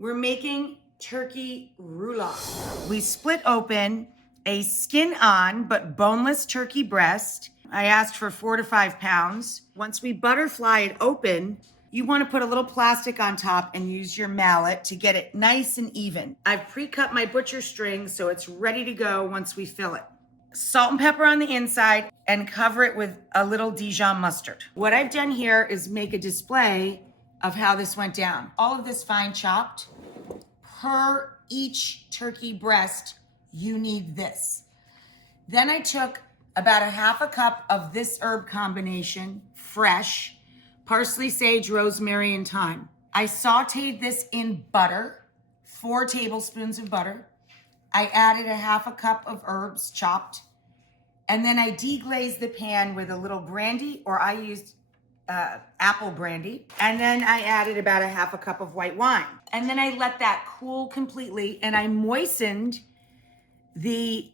We're making turkey roulade. We split open a skin on but boneless turkey breast. I asked for 4 to 5 pounds. Once we butterfly it open, you want to put a little plastic on top and use your mallet to get it nice and even. I've pre-cut my butcher string so it's ready to go once we fill it. Salt and pepper on the inside and cover it with a little Dijon mustard. What I've done here is make a display of how this went down. All of this fine chopped. Per each turkey breast, you need this. Then I took about a half a cup of this herb combination, fresh, parsley, sage, rosemary, and thyme. I sauteed this in butter, 4 tablespoons of butter. I added a half a cup of herbs chopped, and then I deglazed the pan with a little brandy, or I used apple brandy. And then I added about a half a cup of white wine. And then I let that cool completely, and I moistened the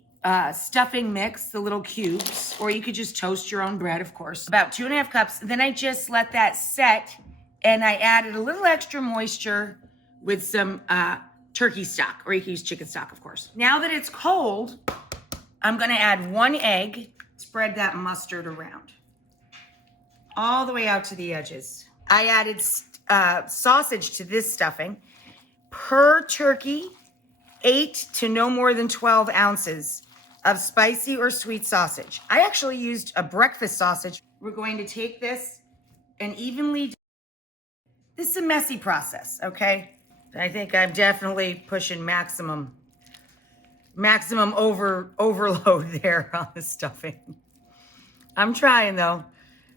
stuffing mix, the little cubes, or you could just toast your own bread, of course, about 2.5 cups. Then I just let that set, and I added a little extra moisture with some turkey stock, or you can use chicken stock, of course. Now that it's cold, I'm gonna add 1 egg, spread that mustard around, all the way out to the edges. I added sausage to this stuffing. Per turkey, 8 to no more than 12 ounces of spicy or sweet sausage. I actually used a breakfast sausage. We're going to take this and evenly, this is a messy process, okay? I think I'm definitely pushing maximum overload there on the stuffing. I'm trying though,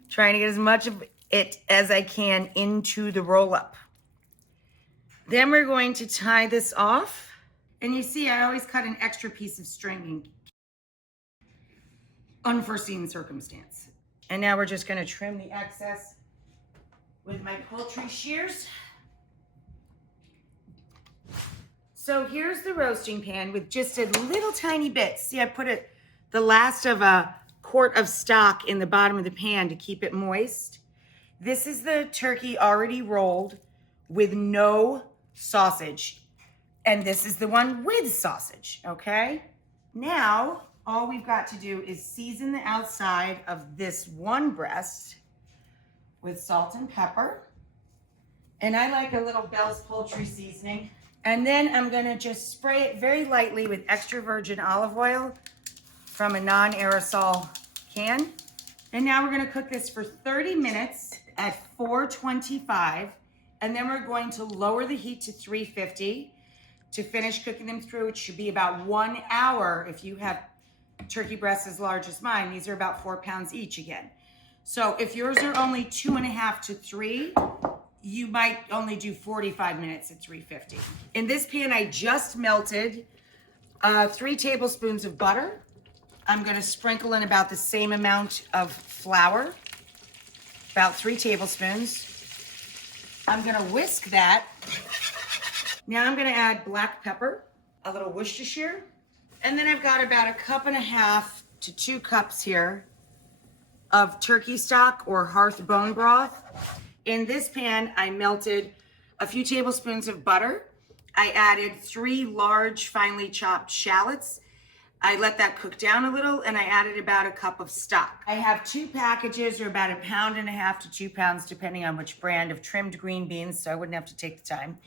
trying to get as much of it as I can into the roll up. Then we're going to tie this off. And you see, I always cut an extra piece of string in unforeseen circumstance. And now we're just gonna trim the excess with my poultry shears. So here's the roasting pan with just a little tiny bit. See, I put the last of a quart of stock in the bottom of the pan to keep it moist. This is the turkey already rolled with no sausage. And this is the one with sausage, okay? Now, all we've got to do is season the outside of this one breast with salt and pepper. And I like a little Bell's Poultry seasoning. And then I'm gonna just spray it very lightly with extra virgin olive oil from a non-aerosol can. And now we're gonna cook this for 30 minutes at 425. And then we're going to lower the heat to 350 to finish cooking them through. It should be about 1 hour if you have turkey breasts as large as mine. These are about 4 pounds each again. So if yours are only 2.5 to 3, you might only do 45 minutes at 350. In this pan, I just melted 3 tablespoons of butter. I'm gonna sprinkle in about the same amount of flour, about 3 tablespoons. I'm gonna whisk that. Now I'm gonna add black pepper, a little Worcestershire, and then I've got about 1.5 to 2 cups here of turkey stock or hearth bone broth. In this pan, I melted a few tablespoons of butter. I added 3 large finely chopped shallots. I let that cook down a little, and I added about 1 cup of stock. I have 2 packages, or about 1.5 pounds to 2 pounds, depending on which brand, of trimmed green beans, so I wouldn't have to take the time.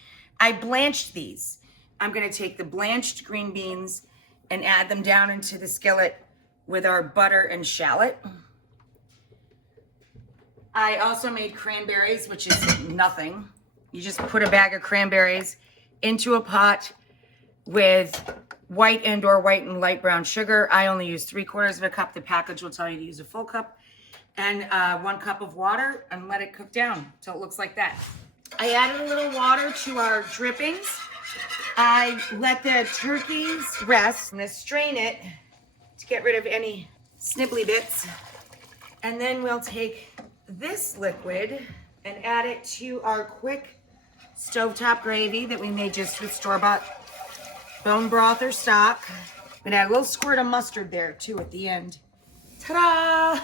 I blanched these. I'm gonna take the blanched green beans and add them down into the skillet with our butter and shallot. I also made cranberries, which is nothing. You just put a bag of cranberries into a pot with white and light brown sugar. I only use 3/4 cup. The package will tell you to use a full cup. And 1 cup of water, and let it cook down till it looks like that. I added a little water to our drippings. I let the turkeys rest. I'm gonna strain it to get rid of any snipply bits. And then we'll take this liquid and add it to our quick stovetop gravy that we made just with store-bought bone broth or stock. I'm gonna add a little squirt of mustard there too at the end. Ta-da!